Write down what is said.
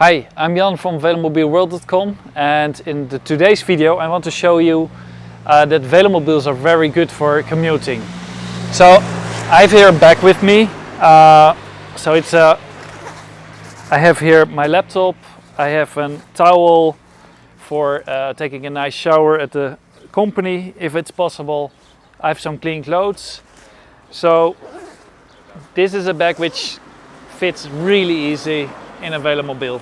Hi, I'm Jan from velomobielworld.com, and in today's video I want to show you that velomobiles are very good for commuting. So I have here a bag with me. I have here my laptop, I have a towel for taking a nice shower at the company if it's possible. I have some clean clothes. So this is a bag which fits really easy in a velomobile.